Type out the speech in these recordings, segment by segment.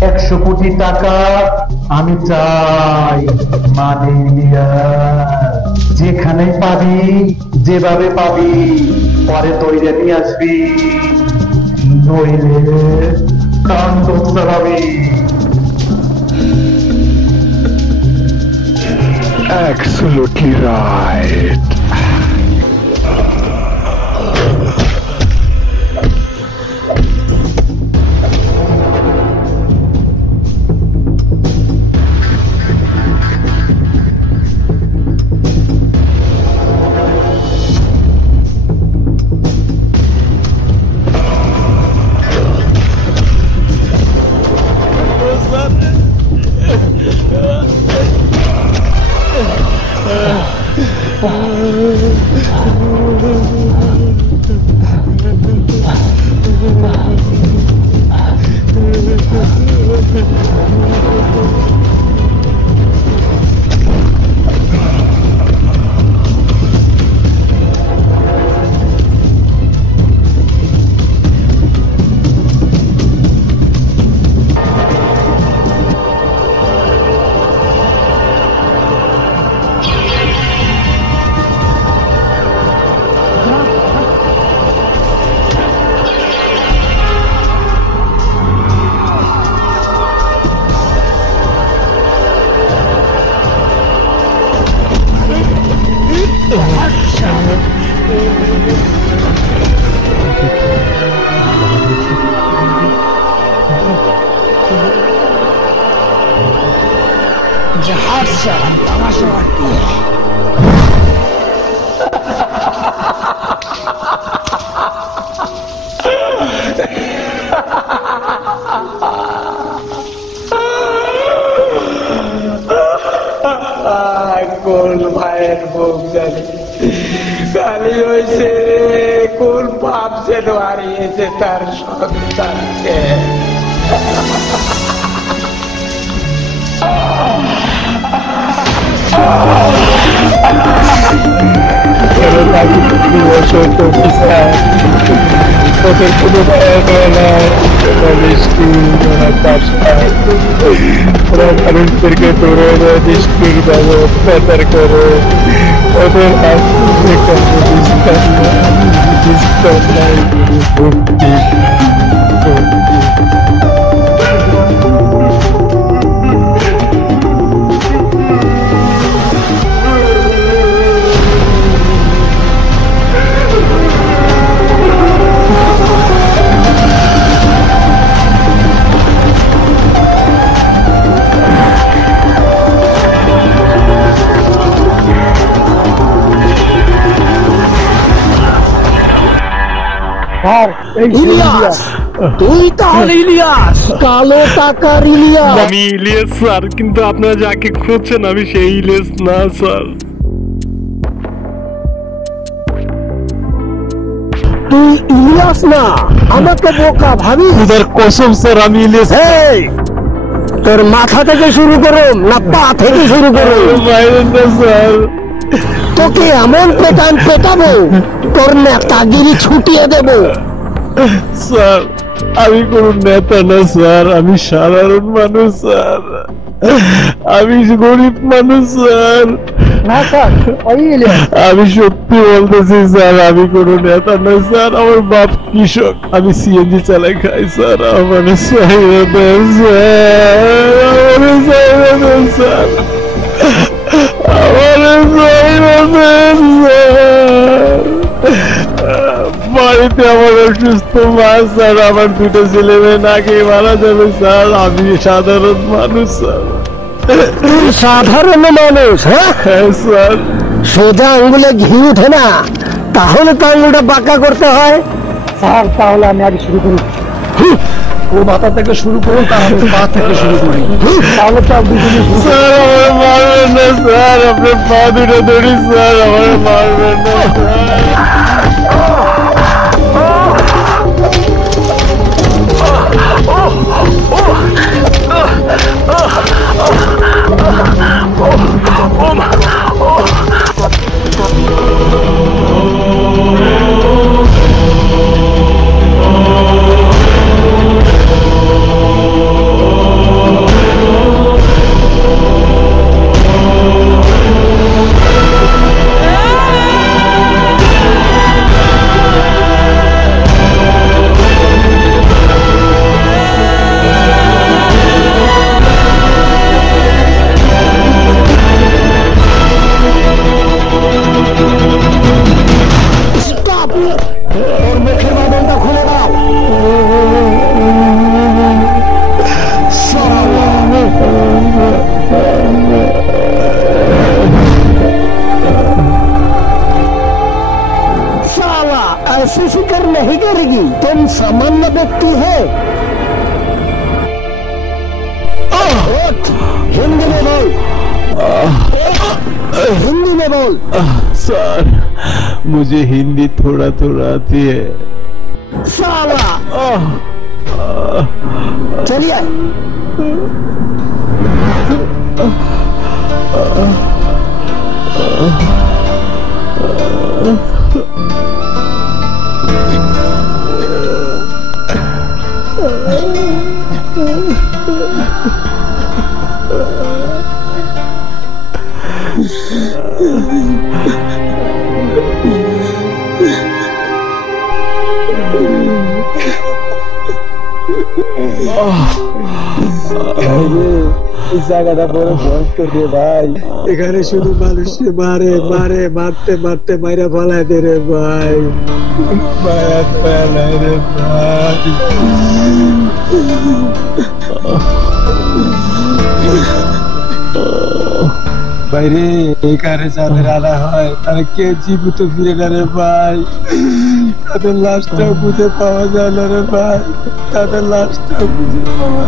100 কোটি টাকা আমি চাই, মানে যেখানেই পাবি, যেভাবে পাবি, পরে তৈরি নিয়ে আসবি, নইলে তাণ্ডব চালাবি। Absolutely right. जहाज से तमाशा वाटती है। কোন ভাইয়ের মুখ জানি খালি হয়েছে, কোন পাপ যেন হারিয়েছে তার সন্তানকে। ওদের কোনো ওরা মানুষদেরকে ধরে স্কুল ব্যবহার করে ওদের হাত ভক্তি ইলিয়াস, তুই তাহলে ইলিয়াস, কালো টাকার ইলিয়াস। আমি ইলিয়াস স্যার, কিন্তু আপনারা যাকে খুঁজছেন আমি সেই ইলিয়াস না স্যার। তুই ইলিয়াস না, আমাকে বোকা ভাবি। তোদের কসম স্যার আমি ইলিয়াস। তোর মাথা থেকে শুরু করো না পা থেকে শুরু করো? স্যার তোকে এমন পেটান পেটাবো তোর নেতাগিরি ছুটিয়ে দেবো। স্যার আমি কোন নেতা না স্যার, আমি সাধারণ মানুষ স্যার, আমি গরিব মানুষ স্যার। না স্যার, আমি সত্যি বলতেছি স্যার, আমি কোন নেতা না স্যার, আমার বাপ কৃষক, আমি সিএনজি চালাই খাই স্যার। আমার ছেড়ে দেন স্যার, আমার ছেড়ে দেন স্যার, আমার ছেড়ে দেন স্যার। বাড়িতে আমার অসুস্থ মা স্যার, আমার দুটো ছেলে মেয়ে না খেয়ে মারা যাবে স্যার, আমি সাধারণ মানুষ স্যার। সাধারণ মানুষ? হ্যাঁ স্যার। সোজা আঙ্গুলে ঘি উঠে না, তাহলে তো আঙ্গুলটা বাঁকা করতে হয়। স্যার তাহলে আমি আগে শুরু করি। ও মাথা থেকে শুরু করুন, তাহলে পা থেকে শুরু করি, তাহলে তো দুজনে। স্যার আমার মারবেন না স্যার, আপনার পা দুটো ধরি স্যার, আমার মারবেন না স্যার। व्यक्ति है? हिंदी में बोल, हिंदी में बोल। सर मुझे हिंदी थोड़ा थोड़ा आती है। साला चलिए। इस জায়গাটা বড় ভয়ঙ্কর রে ভাই, এখানে শুধু মানুষকে মারে মারে, মারতে মারতে মাইরা ফেলায় দে রে ভাই, মায়া ফেলায় রে ভাই। বাইরে এখানে যাদের আনা হয় তারা কে জীবিত ফিরে না রে ভাই, তাদের লাশটাও খুঁজে পাওয়া যায় না রে ভাই, তাদের লাশটাও খুঁজে পাওয়া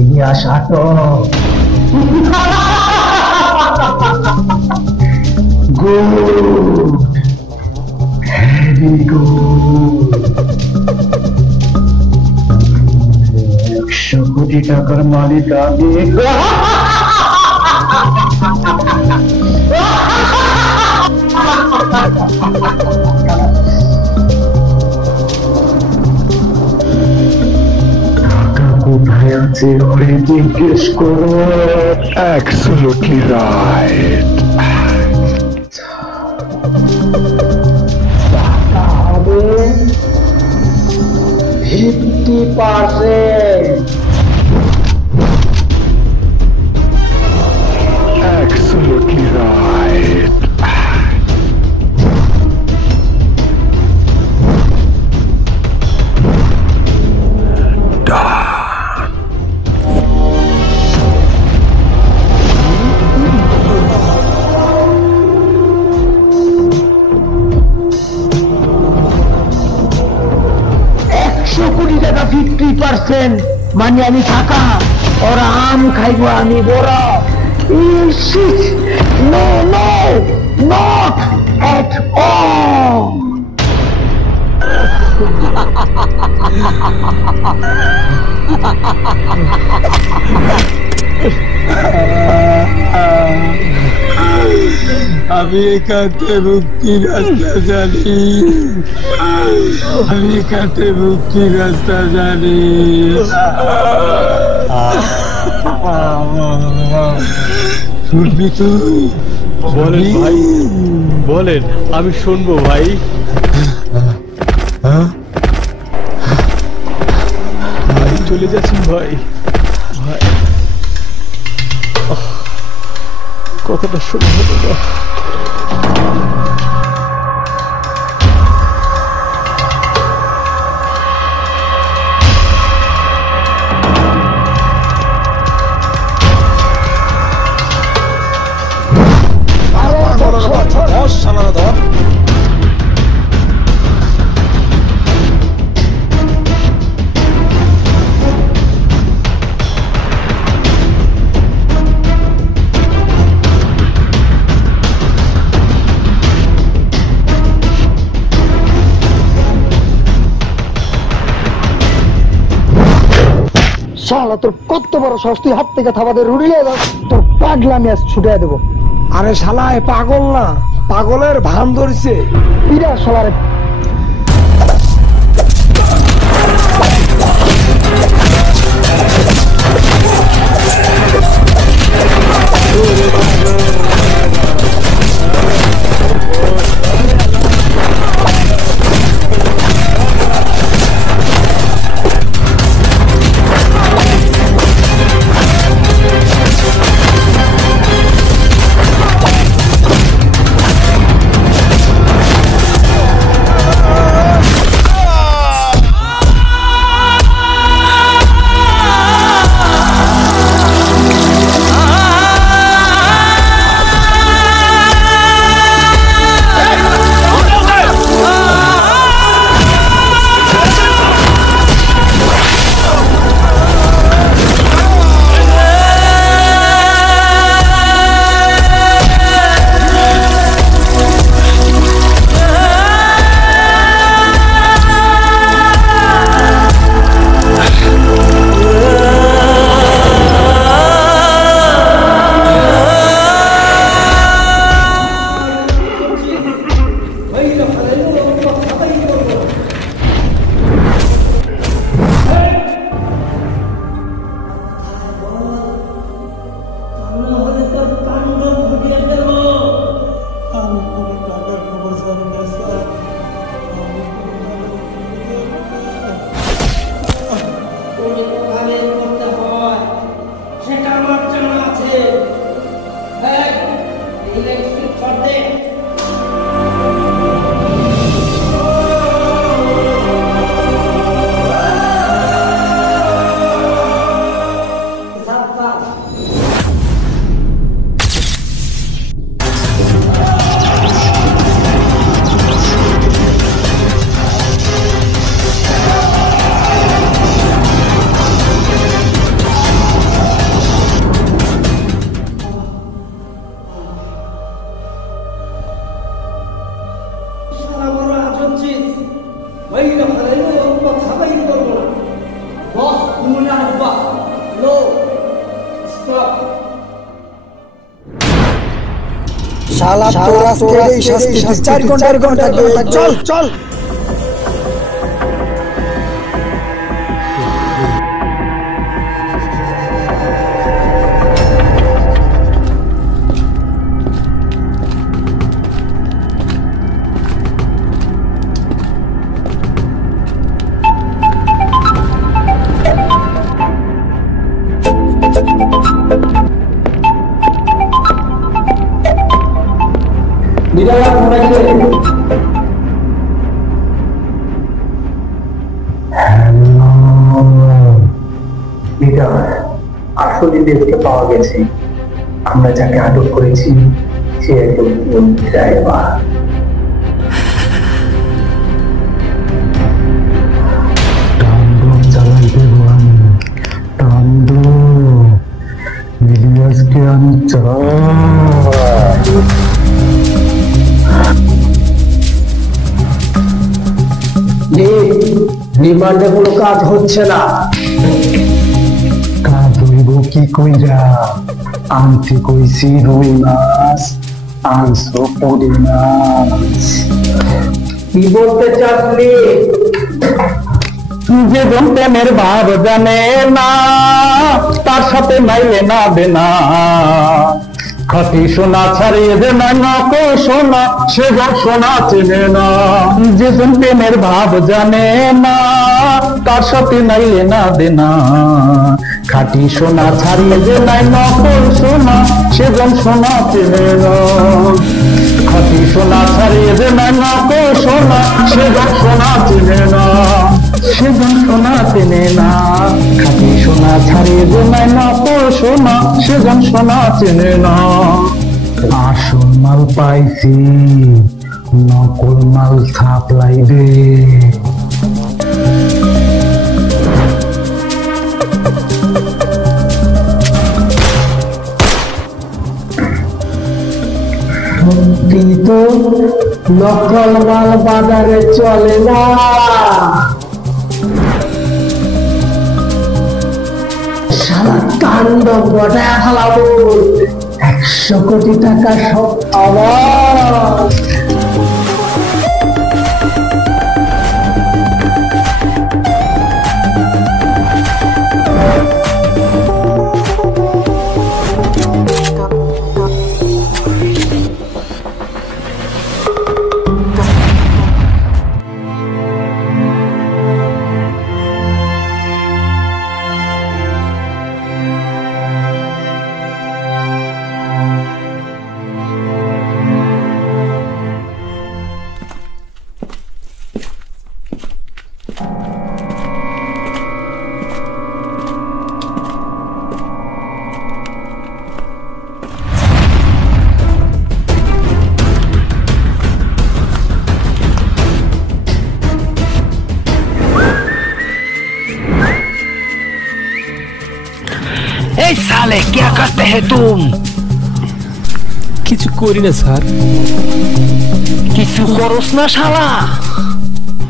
এগিয়ে আসা তো গুড, ভেরি গুড। 100 কোটি টাকার মালিক আমি। কোথায় আছে ওরে জিজ্ঞেস করো। Absolutely right. 50%। Absolutely right. মানে আমি থাকা, ওরা আম খাইব আমি বড়। No no not at all. আমি এখানে মুক্তির রাস্তা জানি, আমি এখানে মুক্তির রাস্তা জানি। শুনবি তুই? বলেন ভাই, বলেন, আমি শুনবো ভাই। ভাই চলে যাচ্ছেন ভাই, ভাই কথাটা শুনবো না। শালা তোর কত বড় সাহস, তুই হাত থেকে থাবাদের রুড়িয়ে দাও, তোর পাগলামি আজ ছুটে দেবো। আরে শালা এ পাগল না, পাগলের ভান ধরছে। পিরা শালারে। শালা তোরা এই শাস্তি 4 ঘন্টা থাকবে। চল চল। আসলে দেখতে পাওয়া গেছে, আমরা যাকে আটক করেছি সে একজন ড্রাইভার। তাণ্ডব চালাইতে আমি তাণ্ডব ইলিয়াসকে আমি রিমান্ডে কোনো কাজ হচ্ছে না। কাজ হইব কি কইরা? আনতে কইছি রুই মাছ, আনছো পড়ে মাছ। কি বলতে চাচ্ছি? যে প্রেমের ভাব জানে না তার সাথে মাইলে না দেনা, খাঁটি সোনা ছাড়িয়ে দে না নকল সোনা সে সোনা চেনে না। যে প্রেমের ভাব জানে না তার সাথে মাইলে না দেনা, খাঁটি সোনা ছাড়িয়ে দে নাই নকল সোনা সে সোনা চেনে না। খাঁটি সোনা ছাড়িয়ে দে নাই নকল সোনা সে সোনা চেনে না। সেজন সোনা চেনে না, খাঁটি সোনা ছাড়িয়ে দে নাই নকল সোনা সেজন সোনা চেনে না। আসল মাল পাইছি, নকল মাল সাপ্লাইবে। কিন্তু নকল মাল বাজারে চলে না। শালা তাণ্ডব ঘটায় ফেলাবো। 100 কোটি টাকা সব আমার। साले क्या करते हैं तुम? কিছু করি না স্যার। কিছু করস না শালা?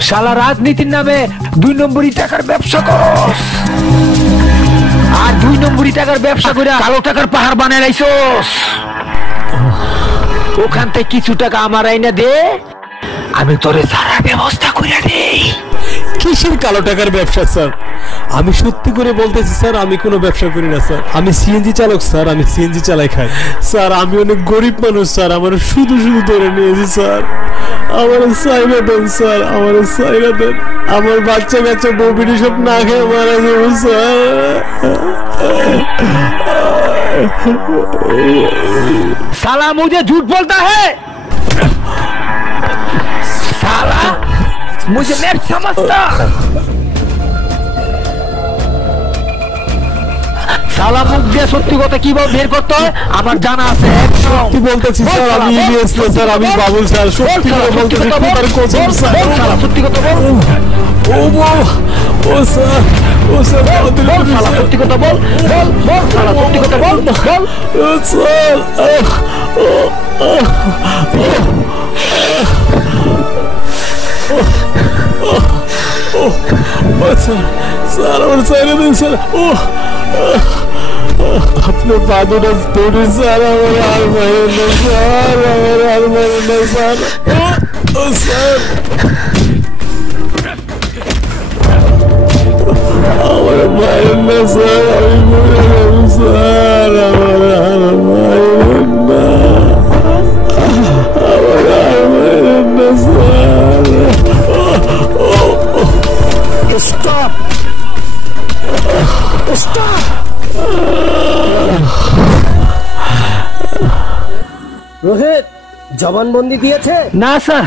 শালা রাজনীতির নামে 2 নম্বরই টাকার ব্যবসা করস, আর 2 নম্বরই টাকার ব্যবসা করে কালো টাকার পাহাড় বানায় লাইছস। ওখান থেকে কিছু টাকা আমার আইনা দে, আমি তোরে সারা ব্যবস্থা করে দেই। কিসের কালো টাকার ব্যবসা স্যার? আমি সত্যি করে বলতেছি স্যার, আমি কোনো ব্যবসা করি না স্যার। আমি সিএনজি চালক স্যার, আমি সিএনজি চালাই খাই স্যার। আমি অনেক গরিব মানুষ স্যার, আমার শুধু শুধু ধরে নিয়েছি স্যার। আমার সাইরা দেন স্যার, আমার সাইরা দেন। আমার বাচ্চা কাচ্চা বউ বিটি সব না খেয়ে মারা যাবো স্যার। साला मुझे झूठ बोलता है, साला मुझे नहीं समझता। साला मुख দিয়ে সত্যি কথা কিভাবে বের করতে হয় আমার জানা আছে। কি বলতেছি স্যার? আমি ইলিয়াস না স্যার, আমি বাবুল স্যার। সত্যি করে বলতেছি, খোদার কসম স্যার। সালা সত্যি কথা বল। ও বল, ও স্যার, ও স্যার, বল সালা সত্যি কথা বল, বল বল সালা সত্যি কথা বল, বল। ও স্যার, ও স্যার আমার ছেড়ে দিন স্যার। ও আপনার বাদুটা ধরে স্যার, আমার আর মারেন না স্যার, আমার আর মারেন না স্যার। ও স্যার আমার মারেন না স্যার, আমি মরে যাব স্যার, আমার আর মারেন না, আমার আর মারেন না স্যার। Stop stop. রোহিত জবানবন্দি দিয়েছে? না স্যার,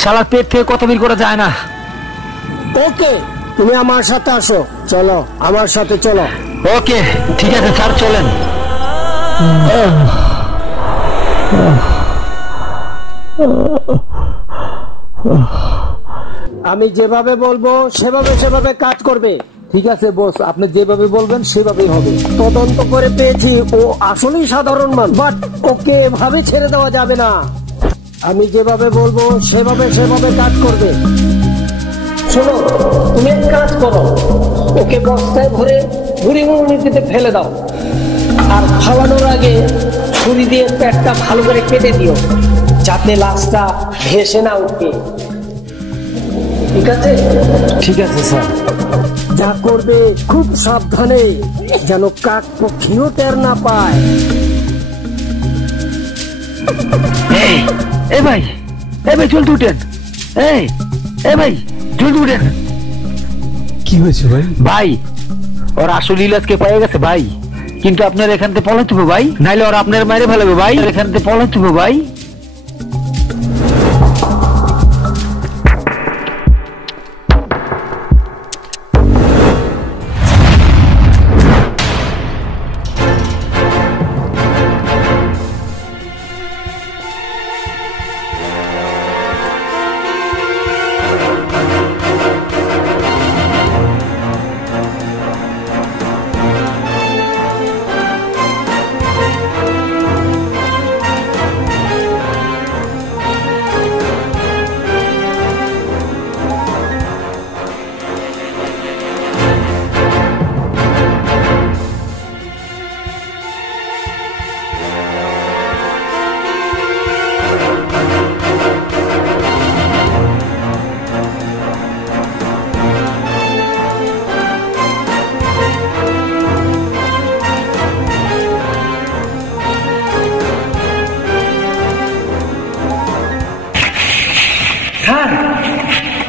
শালার পেট থেকে কথা বের করা যায় না। ওকে, তুমি আমার সাথে আসো, চলো আমার সাথে চলো। ওকে ঠিক আছে স্যার, চলেন। আমি যেভাবে বলবো সেভাবে সেভাবে কাজ করবে। ঠিক আছে বস, আপনি যেভাবে বলবেন সেভাবেই হবে। তদন্ত করে পেয়েছি ও আসলেই সাধারণ মানুষ, বাট ওকে এভাবে ছেড়ে দেওয়া যাবে না। আমি যেভাবে বলবো সেভাবে সেভাবে কাজ করবে। শোনো, তুমি এক কাজ করো, ওকে বস্তায় ভরে বুড়িমুড়ি নদীতে ফেলে দাও, আর ফালানোর আগে ছুরি দিয়ে পেটটা ভালো করে কেটে দিও, যাতে লাশটা ভেসে না উঠে। ঠিক আছে? ঠিক আছে স্যার। যা করবে খুব সাবধানে, যেন কাক পক্ষীও টের না পায়। এ ভাই, এ ভাই জলদি উঠেন। এ ভাই জলদি উঠেন। কি হয়েছে ভাই? ভাই ওর আসল ইলাজকে পেয়ে গেছে ভাই, কিন্তু আপনার এখান থেকে পলাইতে হবে ভাই, নাইলে ওরা আপনার মারে ফেলাবে ভাই। এখান থেকে পলাইতে হবে ভাই।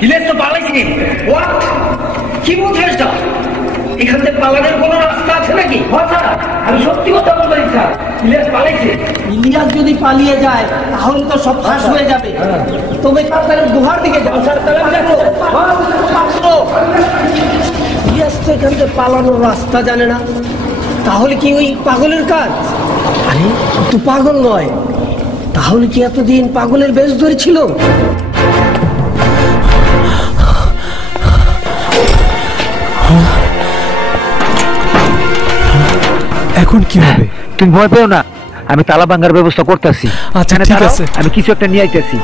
ইলেশ তো পালাইছে। হোয়াট? কি বলছেন এটা? এখান থেকে পালানোর কোনো রাস্তা আছে নাকি? আমি সত্যি কথা বলতে স্যার, ইলিয়াস পালাইছে। ইলিয়াস যদি পালিয়ে যায় তাহলে তো সব ফাঁস হয়ে যাবে। তবে তাড়াতাড়ি গুহার দিকে যাও স্যার। ইলিয়াস তো এখান থেকে পালানোর রাস্তা জানে না, তাহলে কি ওই পাগলের কাজ? আরে তো পাগল নয়, তাহলে কি এতদিন পাগলের বেশ ধরেছিল? এখন কি হবে? তুমি ভয় পেও না, আমি তালা ভাঙার ব্যবস্থা করতেছি। আচ্ছা ঠিক আছে, আমি কিছু একটা নিয়ে আইতেছি।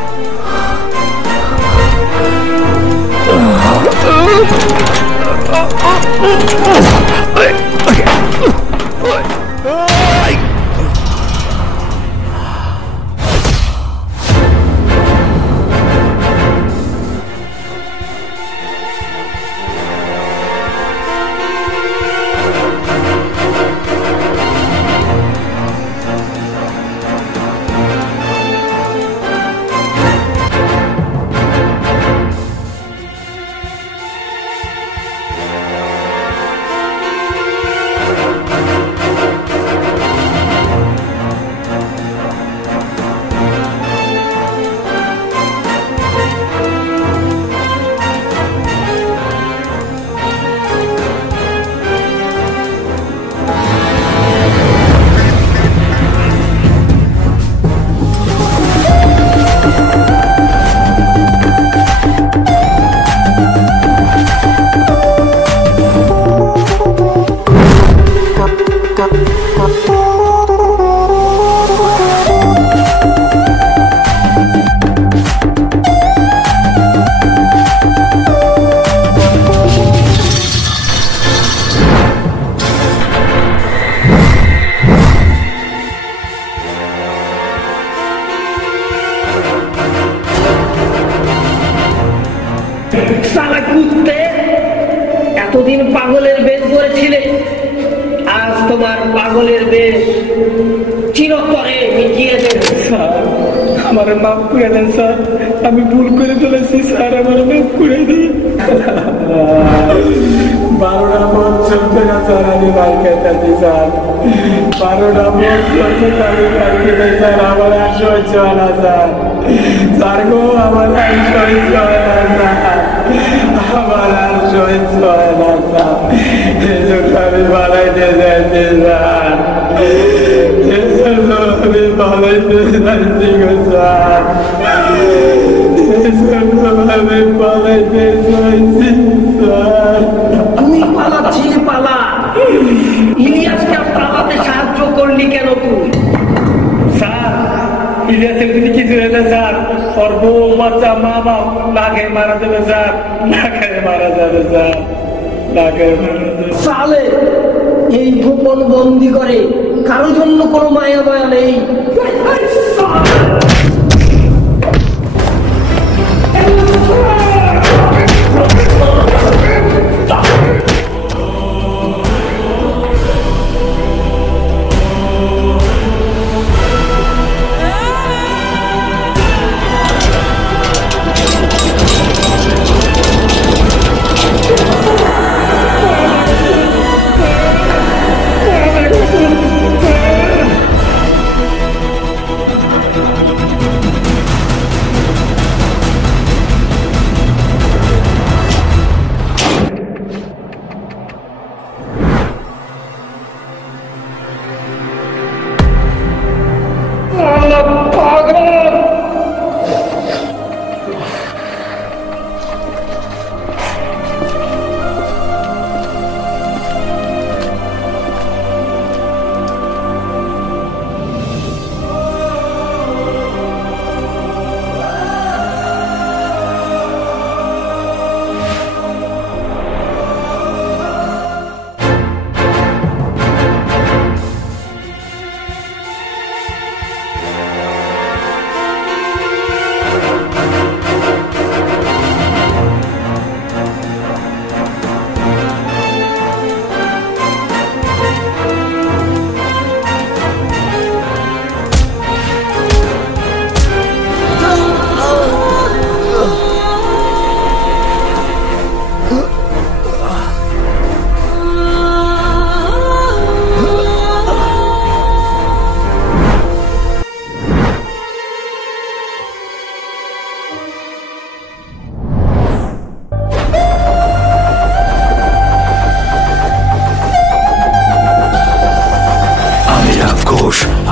শালা কুত্তে, এতদিন পাগলের বেশ করেছিলে, আজ তোমার পাগলের বেশ চিরতরে মিটিয়ে দেবে। স্যার আমার মাফ করে দেন স্যার, আমি ভুল করে ফেলেছি স্যার, আমার মাফ করে দিন। 12টা বছর ধরে স্যার আমি মাল খেতেছি স্যার, 12টা বছর ধরে আমি মাল খেতে স্যার, আমার আর সহ্য হয় না স্যার। স্যার গো আমার আর সহ্য হয় না স্যার, আমার আর সহ্য হয় না স্যার, এজন্য আমি বানাইতে যাইতে স্যার, এজন্য আমি বানাইতে যাইতে গো স্যার, এজন্য আমি বানাইতে যাইছি স্যার। তুই পালাচ্ছিলি পালা, ইলিয়াসকে পালাতে সাহায্য করলি কেন তুই? স্যার ইলিয়াসের যদি কিছু হলে স্যার, ওর বউ বাচ্চা মা বাপ না খেয়ে মারা যাবে স্যার, না খেয়ে মারা যাবে স্যার, না খেয়ে মারা যাবে। সালে এই গোপন বন্দি করে কারোর জন্য কোনো মায়া মায়া নেই।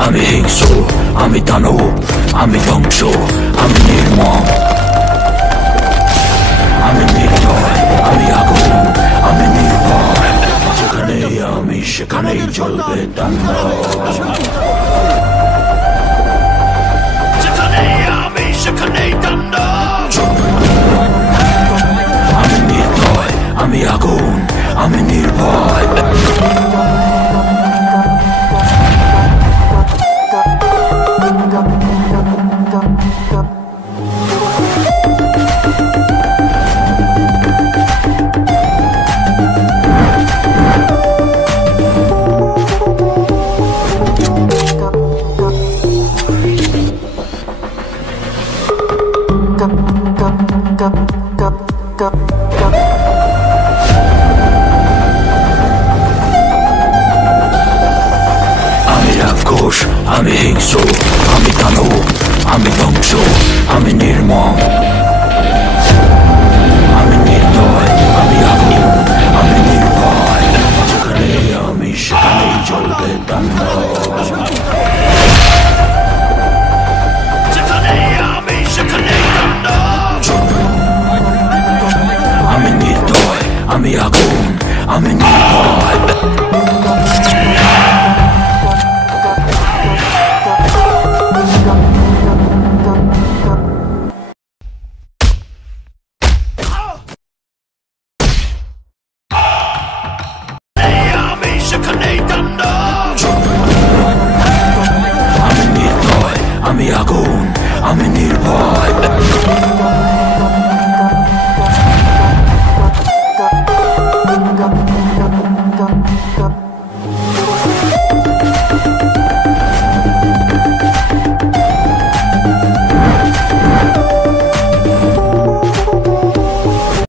আমি হিংস্র, আমি দানব, আমি ধ্বংস, আমি নির্মম, আমি নির্দয়, আমি আগুন, আমি নির্ভয়, যেখানেই আমি সেখানেই জ্বলবে তাণ্ডব, যেখানেই আমি সেখানেই তাণ্ডব, আমি নির্দয়, আমি আগুন, আমি নির্ভয়। আমি রাক্ষস, আমি হিংস্র, আমি দানব, আমি ধ্বংস, আমি নির্মম, আমি নির্দয়, আমি আগুন, আমি নির্ভয়, যেখানেই আমি সেখানেই জ্বলবে তাণ্ডব, যেখানেই আমি সেখানেই তাণ্ডব, আমি নির্দয়, আমি আগুন, আমি নির্ভয়।